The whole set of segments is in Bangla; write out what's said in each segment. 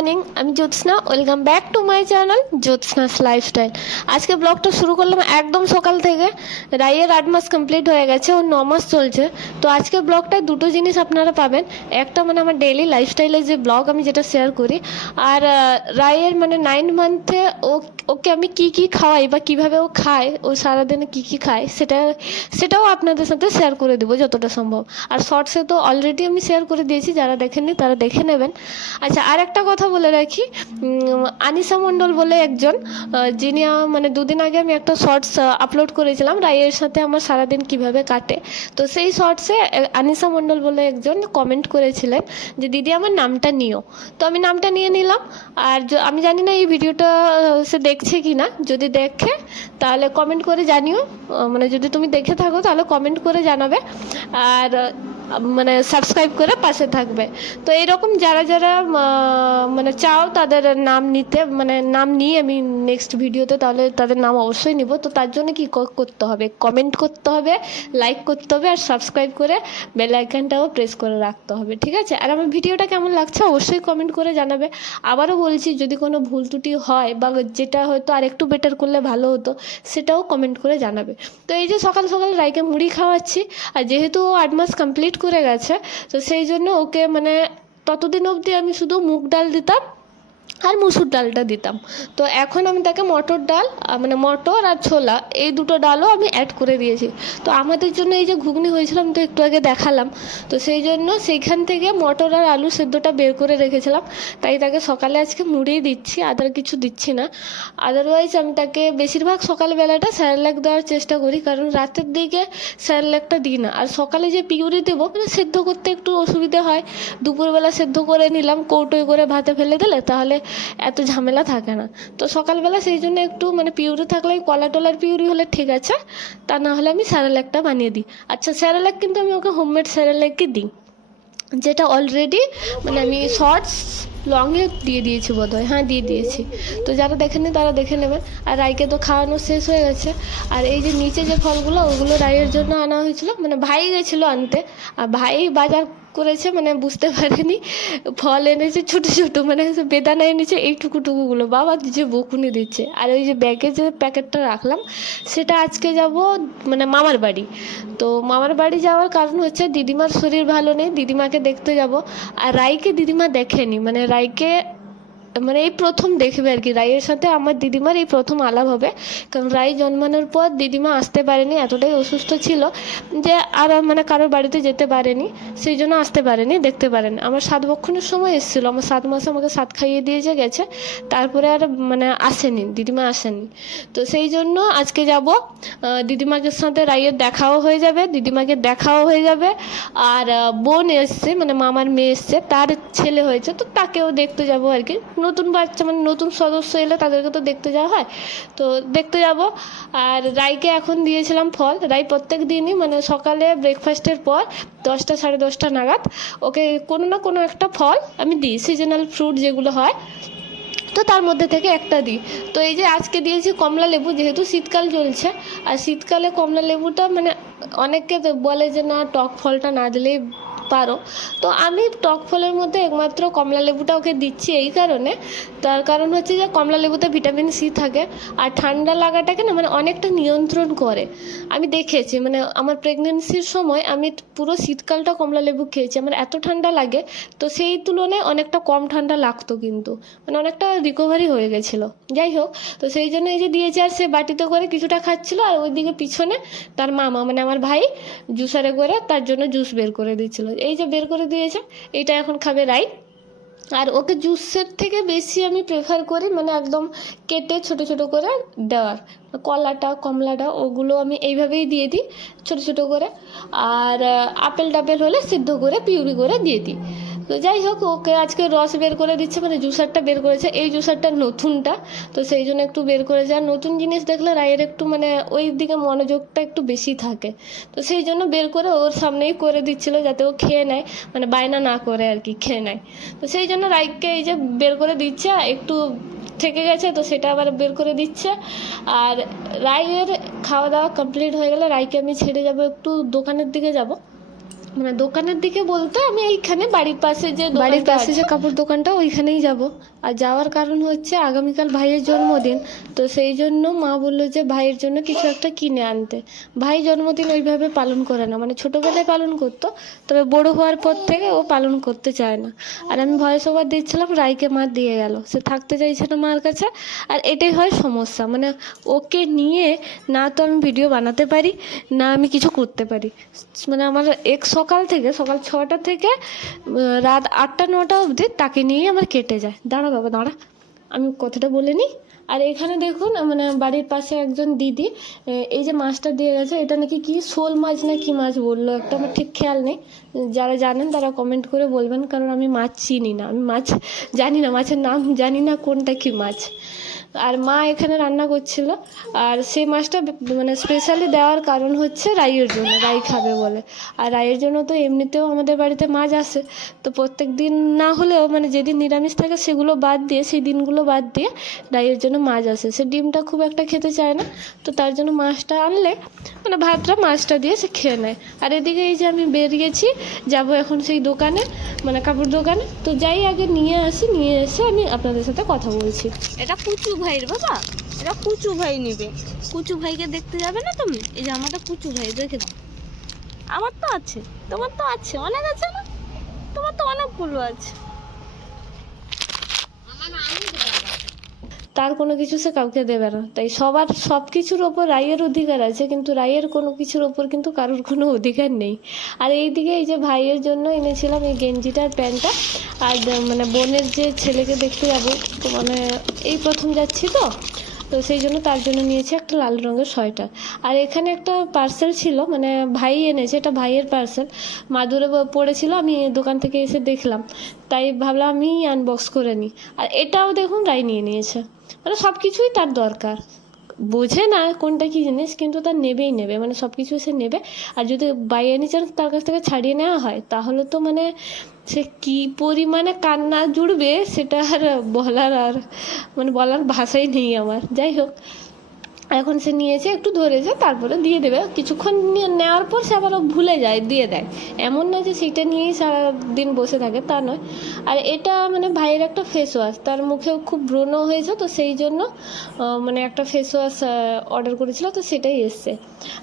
মর্নিং, আমি Jyotsna. Welcome back to my channel Jyotsna's lifestyle. আজকে ব্লগটা শুরু করলাম একদম সকাল থেকে। রাইয়ের 8 মাস কমপ্লিট হয়ে গেছে, ওর 9 মাস চলছে। তো আজকে ব্লগটায় দুটো জিনিস আপনারা পাবেন। একটা মানে আমার ডেইলি লাইফস্টাইলের যে ব্লগ আমি যেটা শেয়ার করি, আর রাইয়ের মানে 9 মান্থে ওকে আমি কি কি খাওয়াই বা কিভাবে ও খায়, ও সারাদিনে কি কি খায় সেটাও আপনাদের সাথে শেয়ার করে দেবো যতটা সম্ভব। আর শর্টসে তো অলরেডি আমি শেয়ার করে দিয়েছি, যারা দেখেননি তারা দেখে নেবেন। আচ্ছা, আর একটা কথা বলে রাখি, আনিশা মণ্ডল বলে একজন, যিনি মানে দুদিন আগে আমি একটা শর্টস আপলোড করেছিলাম রাইয়ের সাথে আমার সারাদিন কিভাবে কাটে। তো সেই শর্টসে আনিশা মণ্ডল বলে একজন কমেন্ট করেছিলেন যে দিদি আমার নামটা নিও। তো আমি নামটা নিয়ে নিলাম। আর আমি জানি না এই ভিডিওটা সে দেখছে কি না, যদি দেখে তাহলে কমেন্ট করে জানিও। মানে যদি তুমি দেখে থাকো তাহলে কমেন্ট করে জানাবে, আর মানে সাবস্ক্রাইব করে পাশে থাকবে। তো এইরকম যারা যারা মানে চাও তাদের নাম নিতে, মানে নাম নিয়ে আমি নেক্সট ভিডিওতে তাহলে তাদের নাম অবশ্যই নিব। তো তার জন্য কি করতে হবে, কমেন্ট করতে হবে, লাইক করতে হবে, আর সাবস্ক্রাইব করে বেল আইকনটাও প্রেস করে রাখতে হবে, ঠিক আছে? আর আমার ভিডিওটা কেমন লাগছে অবশ্যই কমেন্ট করে জানাবে। আবারও বলছি, যদি কোনো ভুল ত্রুটি হয় বা যেটা হয়তো আর একটু বেটার করলে ভালো হতো, সেটাও কমেন্ট করে জানাবে। তো এই যে সকাল সকাল রাইকে মুড়ি খাওয়াচ্ছি, আর যেহেতু ও 8 মাস কমপ্লিট করে গেছে, তো সেই জন্য ওকে মানে ততদিন অবধি আমি শুধু মুগ ডাল দিতাম আর মুসুর ডালটা দিতাম। তো এখন আমি তাকে মটর ডাল, মানে মটর আর ছোলা, এই দুটো ডালও আমি অ্যাড করে দিয়েছি। তো আমাদের জন্য এই যে ঘুগনি হয়েছিলাম তো একটু আগে দেখালাম, তো সেই জন্য সেইখান থেকে মটর আর আলু সেদ্ধটা বের করে রেখেছিলাম, তাই তাকে সকালে আজকে মুড়িয়ে দিচ্ছি, আদার কিছু দিচ্ছি না। আদারওয়াইজ আমি তাকে বেশিরভাগ সকালবেলাটা স্যারেলাক দেওয়ার চেষ্টা করি, কারণ রাতের দিকে স্যারেলাকটা দিই না। আর সকালে যে পিউরি দেবো মানে সেদ্ধ করতে একটু অসুবিধে হয়, দুপুরবেলা সেদ্ধ করে নিলাম, কৌটোয় করে ভাতে ফেলে দিলে তাহলে এত ঝামেলা থাকে না। তো সকালবেলা সেই জন্য একটু মানে পিউরি থাকলে, কলা টলার পিউরি হলে ঠিক আছে, তা না হলে আমি স্যারেলাকটা বানিয়ে দিই। আচ্ছা, স্যারেলাক কিন্তু আমি ওকে হোমমেড স্যারেলাকই দিই, যেটা অলরেডি মানে আমি শর্টস লংয়ে দিয়ে দিয়েছি বোধহয়, হ্যাঁ দিয়ে দিয়েছি। তো যারা দেখেনি তারা দেখে নেবেন। আর রাইকে তো খাওয়ানো শেষ হয়ে গেছে। আর এই যে নিচে যে ফলগুলো, ওগুলো রাইয়ের জন্য আনা হয়েছিল, মানে ভাই গেছিলো আনতে, আর ভাই বাজার করেছে, মানে বুঝতে পারেনি, ফল এনেছে ছোট ছোট, মানে বেদানা এনেছে এইটুকুটুকুগুলো, বাবা যে বকুনি দিচ্ছে। আর ওই যে ব্যাগে যে প্যাকেটটা রাখলাম, সেটা আজকে যাব মানে মামার বাড়ি। তো মামার বাড়ি যাওয়ার কারণ হচ্ছে দিদিমার শরীর ভালো নেই, দিদিমাকে দেখতে যাব। আর রাইকে দিদিমা দেখেনি, মানে রাইকে মানে এই প্রথম দেখবে আর কি। রাইয়ের সাথে আমার দিদিমার এই প্রথম আলাপ হবে, কারণ রাই জন্মানোর পর দিদিমা আসতে পারেনি, এতটাই অসুস্থ ছিল যে আর মানে কারোর বাড়িতে যেতে পারেনি, সেই জন্য আসতে পারেনি, দেখতে পারেনি। আমার 7 বক্ষণের সময় এসেছিলো, আমার 7 মাসে আমাকে 7 খাইয়ে দিয়েছে গেছে, তারপরে আর মানে আসেনি, দিদিমা আসেনি। তো সেই জন্য আজকে যাব, দিদিমাকে সাথে রাইয়ের দেখাও হয়ে যাবে, দিদিমাকে দেখাও হয়ে যাবে। আর বোন এসছে, মানে মামার মেয়ে এসছে, তার ছেলে হয়েছে, তো তাকেও দেখতে যাব আর কি। নতুন বাচ্চা মানে নতুন সদস্য এলে তাদেরকে তো দেখতে যাওয়া হয়, তো দেখতে যাব। আর রাইকে এখন দিয়েছিলাম ফল। রাই প্রত্যেক দিনই মানে সকালে ব্রেকফাস্টের পর 10টা 10:30 নাগাদ ওকে কোনো না কোনো একটা ফল আমি দিই, সিজনাল ফ্রুট যেগুলো হয়, তো তার মধ্যে থেকে একটা দিই। তো এই যে আজকে দিয়েছি কমলা লেবু, যেহেতু শীতকাল চলছে, আর শীতকালে কমলা লেবুটা মানে অনেকে বলে যে না টক ফলটা না দিলেই পারো, তো আমি টক ফলের মধ্যে একমাত্র কমলা লেবুটা ওকে দিচ্ছি এই কারণে, তার কারণ হচ্ছে যে কমলা লেবুতে ভিটামিন সি থাকে, আর ঠান্ডা লাগাটাকে না মানে অনেকটা নিয়ন্ত্রণ করে। আমি দেখেছি মানে আমার প্রেগনেন্সির সময় আমি পুরো শীতকালটা কমলা লেবু খেয়েছি, আমার এত ঠান্ডা লাগে, তো সেই তুলনায় অনেকটা কম ঠান্ডা লাগতো, কিন্তু মানে অনেকটা রিকভারি হয়ে গেছিলো। যাই হোক, তো সেই জন্য এই যে দিয়েছি, আর সে বাটিতে করে কিছুটা খাচ্ছিলো, আর ওইদিকে পিছনে তার মামা মানে আমার ভাই জুসারে করে তার জন্য জুস বের করে দিচ্ছিল, এই যে বের করে দিয়েছে, এইটা এখন খাবে রাই। আর ওকে জুসের থেকে বেশি আমি প্রেফার করি মানে একদম কেটে ছোট ছোট করে দেওয়ার, কলাটা কমলাটা ওগুলো আমি এইভাবেই দিয়ে দিই ছোট ছোট করে। আর আপেল টাপেল হলে সিদ্ধ করে পিউরি করে দিয়ে দিই। তো যাই হোক, ওকে আজকে রস বের করে দিচ্ছে, মানে জুসারটা বের করেছে, এই জুসারটা নতুনটা, তো সেই জন্য একটু বের করেছে। আর নতুন জিনিস দেখলে রায়ের একটু মানে ওই দিকে মনোযোগটা একটু বেশি থাকে, তো সেই জন্য বের করে ওর সামনেই করে দিচ্ছিল, যাতে ও খেয়ে নেয়, মানে বায়না না করে আর কি, খেয়ে নেয়। তো সেই জন্য রাইকে এই যে বের করে দিচ্ছে, একটু থেকে গেছে তো সেটা আবার বের করে দিচ্ছে। আর রাইয়ের খাওয়া দাওয়া কমপ্লিট হয়ে গেলে রাইকে আমি ছেড়ে যাব, একটু দোকানের দিকে যাব, মানে দোকানের দিকে বলতে আমি এইখানে বাড়ির পাশে যে কাপড় দোকানটা ওইখানেই যাব। আর যাওয়ার কারণ হচ্ছে আগামীকাল ভাইয়ের জন্মদিন, তো সেই জন্য মা বললো যে ভাইয়ের জন্য কিছু একটা কিনে আনতে। ভাই জন্মদিন ওইভাবে পালন করে না, মানে ছোটোবেলায় পালন করতো, তবে বড় হওয়ার পর থেকে ও পালন করতে চায় না। আর আমি ভয়েস ওভার দিচ্ছিলাম, রাইকে মা দিয়ে গেল, সে থাকতে চাইছে না মার কাছে। আর এটাই হয় সমস্যা, মানে ওকে নিয়ে না তো আমি ভিডিও বানাতে পারি, না আমি কিছু করতে পারি। মানে আমার সকাল 6টা থেকে রাত 8টা 9টা অবধি তাকে নিয়েই আমার কেটে যায়। দাঁড়া বাবা দাঁড়া, আমি কথাটা বলে নিই। আর এখানে দেখুন, মানে বাড়ির পাশে একজন দিদি এই যে মাছটা দিয়ে গেছে, এটা নাকি কি শোল মাছ না কি মাছ বললো একটা, আমার ঠিক খেয়াল নেই। যারা জানেন তারা কমেন্ট করে বলবেন, কারণ আমি মাছ চিনি না, আমি মাছ জানি না, মাছের নাম জানি না কোনটা কি মাছ। আর মা এখানে রান্না করছিল, আর সেই মাছটা মানে স্পেশালি দেওয়ার কারণ হচ্ছে রাইয়ের জন্য, রাই খাবে বলে। আর রাইয়ের জন্য তো এমনিতেও আমাদের বাড়িতে মাছ আসে, তো প্রত্যেক দিন না হলেও মানে যেদিন নিরামিষ থাকে সেগুলো বাদ দিয়ে, সেই দিনগুলো বাদ দিয়ে রাইয়ের জন্য মাছ আসে। সে ডিমটা খুব একটা খেতে চায় না, তো তার জন্য মাছটা আনলে মানে ভাতটা মাছটা দিয়ে সে খেয়ে নেয়। আর এদিকে এই যে আমি বেরিয়েছি, যাব এখন সেই দোকানে, মানে কাপড় দোকানে। তো যাই আগে নিয়ে এসে আমি আপনাদের সাথে কথা বলছি। এটা পুচু ভাইয়ের বাবা, এটা পুচু ভাই নিবে। পুচু ভাইকে দেখতে যাবে না তুমি? এই যে আমারটা পুচু ভাই, দেখে দাও। আমার তো আছে, তোমার তো আছে, অনেক আছে না? তোমার তো অনেকগুলো আছে। তার কোনো কিছু সে কাউকে দেবে না, তাই সবার সব কিছুর ওপর রাইয়ের অধিকার আছে, কিন্তু রাইয়ের কোনো কিছুর ওপর কিন্তু কারোর কোনো অধিকার নেই। আর এইদিকে এই যে ভাইয়ের জন্য এনেছিলাম এই গেঞ্জিটা আর প্যান্টটা, আর মানে বোনের যে ছেলেকে দেখতে যাবো, তো মানে এই প্রথম যাচ্ছি তো সেই জন্য তার জন্য নিয়েছি একটা লাল রঙের সোয়েটার। আর এখানে একটা পার্সেল ছিল, মানে ভাই এনেছে, এটা ভাইয়ের পার্সেল, মাদুরে পড়েছিল, আমি দোকান থেকে এসে দেখলাম, তাই ভাবলাম আমি আনবক্স করে নিই। আর এটাও দেখুন রাই নিয়ে নিয়েছে, মানে সব কিছুই তার দরকার, বোঝে না কোনটা কি জিনিস, কিন্তু তার নেবেই নেবে, মানে সব কিছু সে নেবে। আর যদি বাই এনি চান্স তার কাছ থেকে ছাড়িয়ে নেওয়া হয়, তাহলে তো মানে সে কি পরিমাণে কান্না জুড়বে সেটা আর বলার ভাষাই নেই আমার। যাই হোক, এখন সে নিয়েছে, একটু ধরেছে, তারপরে দিয়ে দেবে। কিছুক্ষণ নেওয়ার পর সে আবার ভুলে যায়, দিয়ে দেয়। এমন না যে সেটা নিয়েই সারাদিন বসে থাকে, তা নয়। আর এটা মানে ভাইয়ের একটা ফেস ওয়াশ, তার মুখে খুব ব্রণ হয়েছে, তো সেই জন্য মানে একটা ফেস ওয়াশ অর্ডার করেছিল, তো সেটাই এসছে।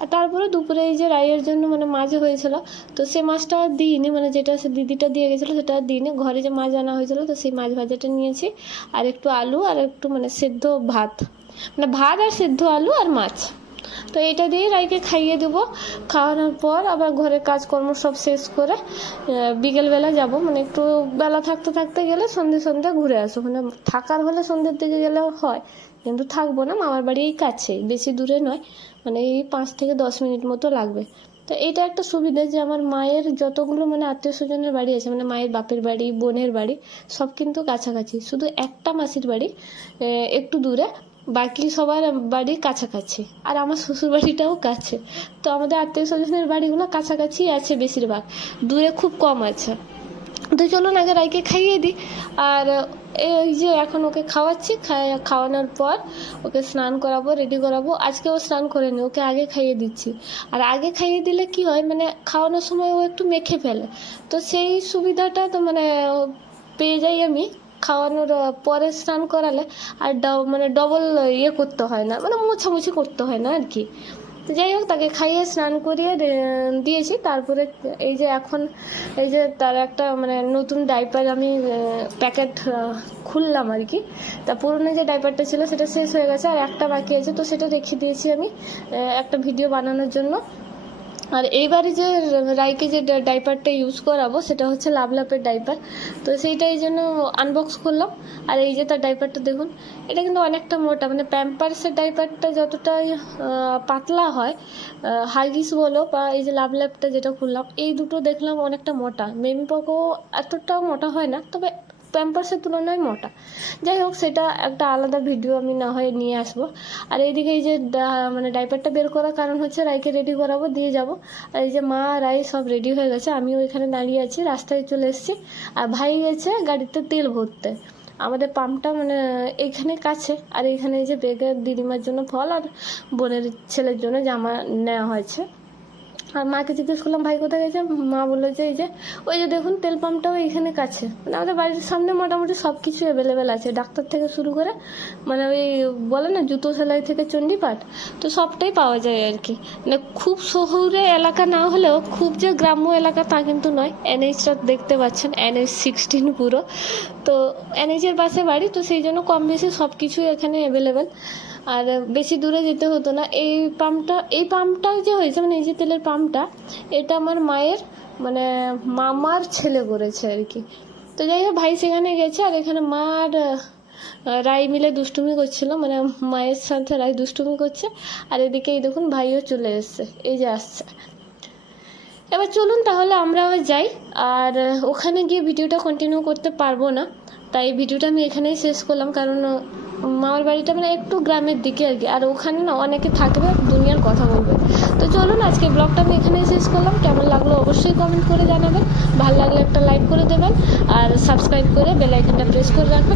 আর তারপরে দুপুরে এই যে রাইয়ের জন্য মানে মাছ হয়েছিল, তো সে মাছটা আর দিইনি, মানে যেটা সে দিদিটা দিয়ে গেছিলো সেটা আর দিইনি। ঘরে যে মাছ আনা হয়েছিল, তো সেই মাছ ভাজাটা নিয়েছি, আর একটু আলু, আর একটু মানে সেদ্ধ ভাত, মানে ভাত আর সেদ্ধ আলু আর মাছ। তো এটা দিয়ে রাইকে খাইয়ে দেবো। খাওয়ানোর পর আবার ঘরের কাজকর্ম সব শেষ করে বিকেলবেলা যাব, মানে একটু বেলা থাকতে গেলে সন্ধে ঘুরে আসবো। মানে থাকার হলে সন্ধ্যের দিকে গেলে হয়, কিন্তু থাকবো না, মামার বাড়ি এই কাছে, বেশি দূরে নয়, মানে এই 5 থেকে 10 মিনিট মতো লাগবে। তো এটা একটা সুবিধা যে আমার মায়ের যতগুলো মানে আত্মীয় স্বজনের বাড়ি আছে, মানে মায়ের বাপের বাড়ি, বোনের বাড়ি, সব কিন্তু কাছাকাছি, শুধু একটা মাসির বাড়ি একটু দূরে, বাকি সবার বাড়ি কাছাকাছি। আর আমার শ্বশুর বাড়িটাও কাছে, তো আমাদের আত্মীয় স্বজনের বাড়িগুলো কাছাকাছি আছে, বেশিরভাগ দূরে খুব কম আছে। তো চলুন আগে রাইকে খাইয়ে দিই। আর এই যে এখন ওকে খাওয়াচ্ছি, খাওয়ানোর পর ওকে স্নান করাবো, রেডি করাবো। আজকে ও স্নান করেনি, ওকে আগে খাইয়ে দিচ্ছি। আর আগে খাইয়ে দিলে কি হয়, মানে খাওয়ানোর সময় ও একটু মেখে ফেলে, তো সেই সুবিধাটা তো মানে পেয়ে যাই আমি খাওয়ানোর পরে স্নান করালে। আর মানে ডবল করতে হয় না, মানে মোছামুছি করতে হয় না আর কি। তো যাই হোক, তাকে খাইয়ে স্নান করিয়ে দিয়েছি। তারপরে এই যে এখন এই যে তার একটা মানে নতুন ডাইপার আমি প্যাকেট খুললাম আর কি। তা পুরনো যে ডাইপারটা ছিল সেটা শেষ হয়ে গেছে, আর একটা বাকি আছে, তো সেটা রেখে দিয়েছি আমি একটা ভিডিও বানানোর জন্য। আর এইবারে যে রাইকে যে ডাইপারটা ইউজ করাবো সেটা হচ্ছে লাভলাপের ডাইপার, তো সেইটা এই জন্য আনবক্স করলাম। আর এই যে তার ডাইপারটা দেখুন, এটা কিন্তু অনেকটা মোটা, মানে প্যাম্পার্সের ডাইপারটা যতটা পাতলা হয়, হাগিস বলো বা এই যে লাভলাপটা যেটা খুললাম, এই দুটো দেখলাম অনেকটা মোটা। মেমিপকও এতটাও মোটা হয় না, তবে প্যাম্পার্সের তুলনায় মোটা। যাই হোক, সেটা একটা আলাদা ভিডিও আমি না হয় নিয়ে আসবো। আর এইদিকে এই যে মানে ডাইপারটা বের করার কারণ হচ্ছে রাইকে রেডি করাবো, দিয়ে যাব। আর এই যে মা রাই সব রেডি হয়ে গেছে, আমিও এখানে দাঁড়িয়ে আছি, রাস্তায় চলে এসেছি। আর ভাই গেছে গাড়িতে তেল ভরতে, আমাদের পাম্পটা মানে এইখানে কাছে। আর এইখানে এই যে বেগের দিদিমার জন্য ফল আর বোনের ছেলের জন্য জামা নেওয়া হয়েছে। আর মাকে জিজ্ঞেস করলাম ভাই কোথায় গেছে, মা বললো যে এই যে ওই যে দেখুন তেল পাম্পটাও এখানে কাছে, মানে আমাদের বাড়ির সামনে মোটামুটি সব কিছু অ্যাভেলেবেল আছে, ডাক্তার থেকে শুরু করে মানে ওই বলে না জুতো সেলাই থেকে চণ্ডীপাঠ, তো সবটাই পাওয়া যায় আর কি। মানে খুব শহুরে এলাকা না হলেও খুব যে গ্রাম্য এলাকা তা কিন্তু নয়। এনএইচটা দেখতে পাচ্ছেন, NH-16 পুরো, তো এনএইচের পাশে বাড়ি, তো সেই জন্য কম বেশি সব কিছুই এখানে অ্যাভেলেবেল, আর বেশি দূরে যেতে হতো না। এই পাম্পটা যে হয়েছে মানে এই যে তেলের পাম্পটা, এটা আমার মায়ের মানে মামার ছেলে করেছে আর কি। তো যাই হোক ভাই সেখানে গেছে, আর এখানে মা আর রাই মিলে দুষ্টুমি করছিল, মানে মায়ের সাথে রাই দুষ্টুমি করছে, আর এদিকে এই দেখুন ভাইও চলে এসছে, এই যে আসছে। এবার চলুন তাহলে আমরাও যাই, আর ওখানে গিয়ে ভিডিওটা কন্টিনিউ করতে পারবো না, তাই ভিডিওটা আমি এখানেই শেষ করলাম, কারণ মামার বাড়িটা মানে একটু গ্রামের দিকে আর কি, আর ওখানে না অনেকে থাকবে, দুনিয়ার কথা বলবে। তো চলুন আজকে ব্লগটা আমি এখানেই শেষ করলাম। কেমন লাগলো অবশ্যই কমেন্ট করে জানাবেন, ভালো লাগলে একটা লাইক করে দেবেন, আর সাবস্ক্রাইব করে বেল আইকনটা প্রেস করে রাখবেন।